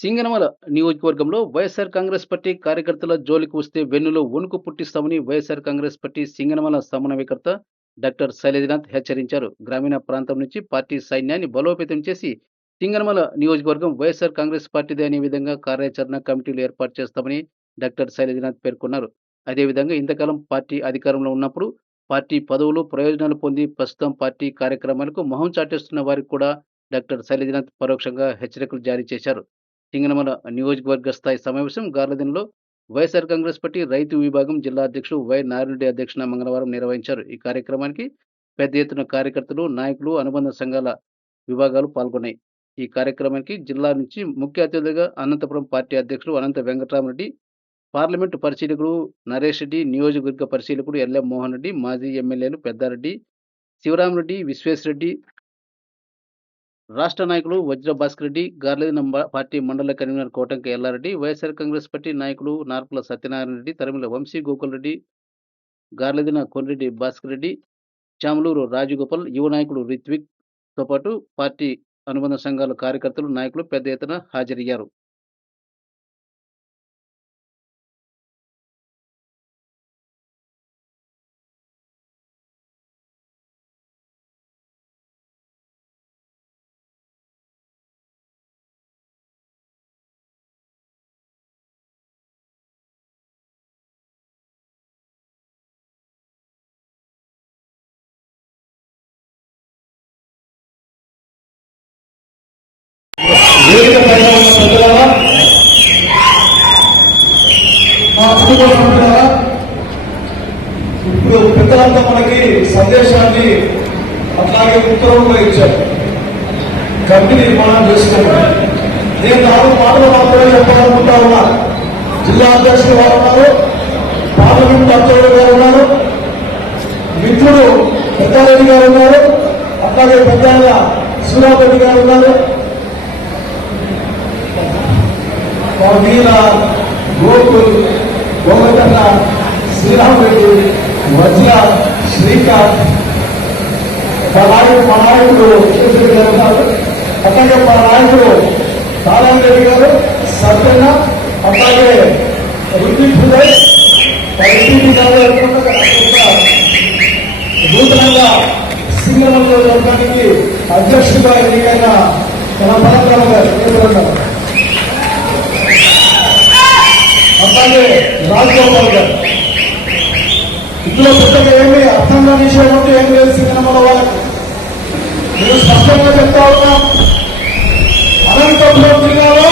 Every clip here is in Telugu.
సింగనమల నియోజకవర్గంలో వైఎస్ఆర్ కాంగ్రెస్ పార్టీ కార్యకర్తల జోలికి వస్తే వెన్నులో వణుకు పుట్టిస్తామని వైఎస్ఆర్ కాంగ్రెస్ పార్టీ సింగనమల సమన్వయకర్త డాక్టర్ శైలజనాథ్ హెచ్చరించారు. గ్రామీణ ప్రాంతం నుంచి పార్టీ సైన్యాన్ని బలోపేతం చేసి సింగనమల నియోజకవర్గం వైఎస్ఆర్ కాంగ్రెస్ పార్టీదే అనే విధంగా కార్యాచరణ కమిటీలు ఏర్పాటు చేస్తామని డాక్టర్ శైలజనాథ్ పేర్కొన్నారు. అదేవిధంగా ఇంతకాలం పార్టీ అధికారంలో ఉన్నప్పుడు పార్టీ పదవులు ప్రయోజనాలు పొంది ప్రస్తుతం పార్టీ కార్యక్రమాలకు మొహం చాటేస్తున్న వారికి కూడా డాక్టర్ శైలజనాథ్ పరోక్షంగా హెచ్చరికలు జారీ చేశారు. సింగనమల నియోజకవర్గ స్థాయి సమావేశం గార్లదినలో వైఎస్ఆర్ కాంగ్రెస్ పార్టీ రైతు విభాగం జిల్లా అధ్యక్షుడు వై నారాయణరెడ్డి అధ్యక్షున మంగళవారం నిర్వహించారు. ఈ కార్యక్రమానికి పెద్ద ఎత్తున కార్యకర్తలు నాయకులు అనుబంధ సంఘాల విభాగాలు పాల్గొన్నాయి. ఈ కార్యక్రమానికి జిల్లా నుంచి ముఖ్య అతిథిగా అనంతపురం పార్టీ అధ్యక్షుడు అనంత వెంకటరామరెడ్డి పార్లమెంటు పరిశీలకుడు నరేష్ రెడ్డి నియోజకవర్గ పరిశీలకుడు ఎల్ఎం మోహన్ రెడ్డి మాజీ ఎమ్మెల్యేలు పెద్దారెడ్డి శివరామరెడ్డి విశ్వేశ్వరెడ్డి రాష్ట్ర నాయకులు వజ్ర భాస్కర్ రెడ్డి గార్లదిన పార్టీ మండల కన్వీనర్ కోటంక ఎల్లారెడ్డి వైఎస్ఆర్ కాంగ్రెస్ పార్టీ నాయకులు నార్పుల సత్యనారాయణ రెడ్డి తరిమిల వంశీ గోకుల్ రెడ్డి గార్లదిన కొన్రెడ్డి భాస్కర్ రెడ్డి చామలూరు రాజగోపాల్ యువ నాయకుడు రిత్విక్తో పాటు పార్టీ అనుబంధ సంఘాల కార్యకర్తలు నాయకులు పెద్ద ఎత్తున హాజరయ్యారు. వేదిక పైన ఉన్న మా కుటుంబ సభ్యులారా, ఇప్పుడు పెద్దలంతా మనకి సందేశాన్ని అట్లాగే ఉత్తర్వులు ఇచ్చారు. కంటి నిర్మాణం చేసుకోండి. నేను నాలుగు మాటలు మాత్రమే చెప్పాలనుకుంటా ఉన్నా. జిల్లా అధ్యక్షులు వారు ఉన్నారు? పార్లమెంట్ అధ్యక్షుడు గారు ఉన్నారు? మిత్రుడు పెద్దారెడ్డి గారు ఉన్నారు. అట్లాగే పెద్ద సూరారెడ్డి గారు ఉన్నారు. మా గోకుల్ గోవర్ధన శ్రీరామరెడ్డి వజ్ర శ్రీకాంత్ మా పలాయుడు మా నాయకుడు కేసరి అట్లాగే మా నాయకుడు రెడ్డి గారు రాజగోపాల్ గారు ఇందులో పెద్దగా ఏమి? అర్థం కాని విషయం అంటే ఏం లేదు సినిమాల వాళ్ళకి నేను స్పష్టంగా చెప్తా ఉన్నా. అనంతపురం జిల్లాలో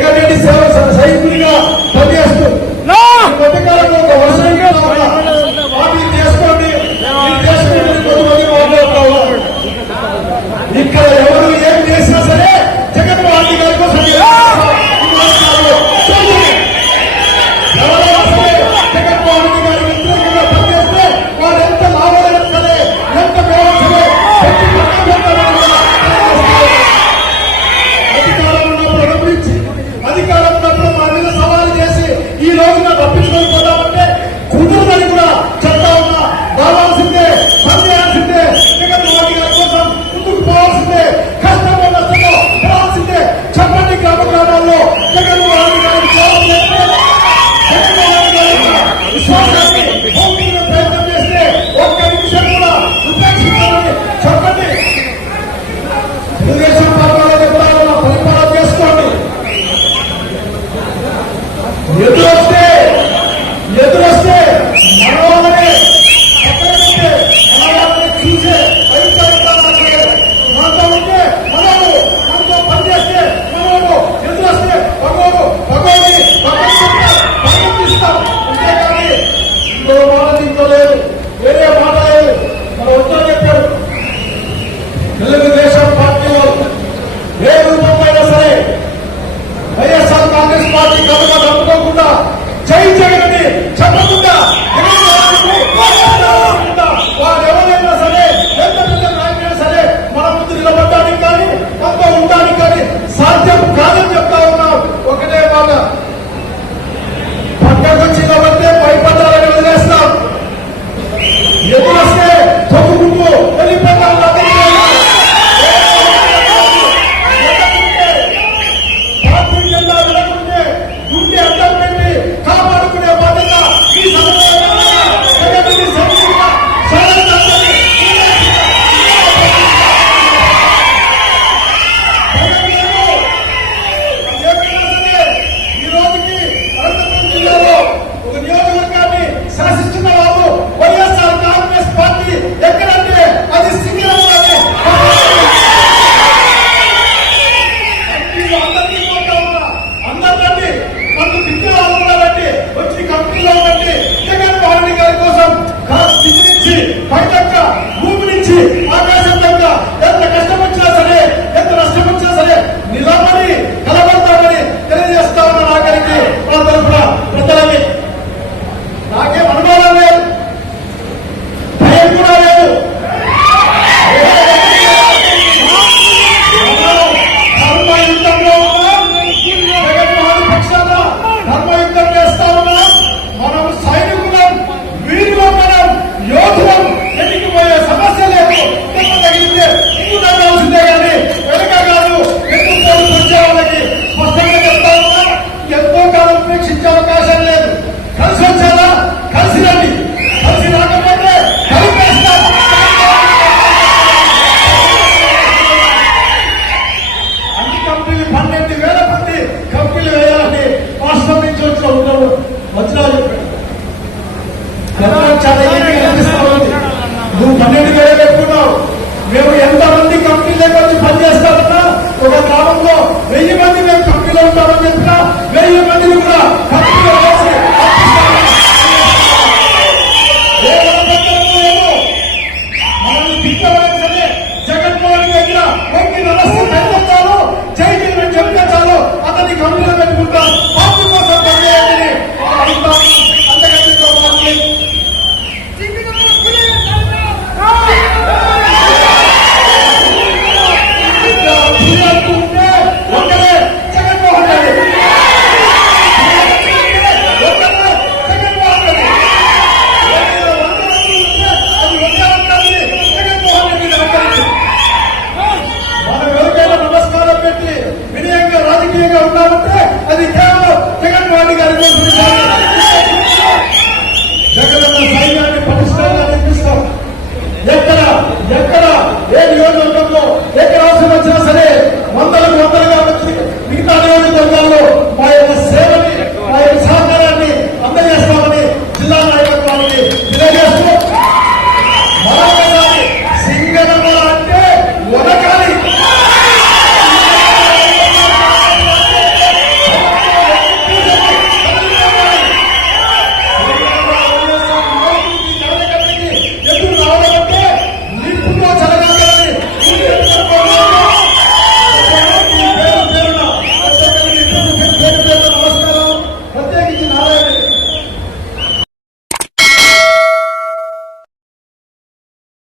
జగన్ రెడ్డి సేవ సైనికుడిగా పనిచేస్తూ మధ్యకాలంలో ఒక వర్షంగా పన్నెండు వేలు పెట్టుకున్నావు మేము ఎంత మంది కంపెనీలకు వచ్చి పనిచేస్తామన్నా ఒక కాలంలో వెయ్యి మంది మేము కంపెనీలో ఉంటామని చెప్పినా వెయ్యి మందిని కూడా రాజకీయంగా ఉన్నామంటే అది కేవలం జగన్ జగన్మోహన్ గారి జగన్ సైన్యాన్ని పటిష్టంగా ఎక్కడ ఎక్కడ ఏ నియోజకవర్గం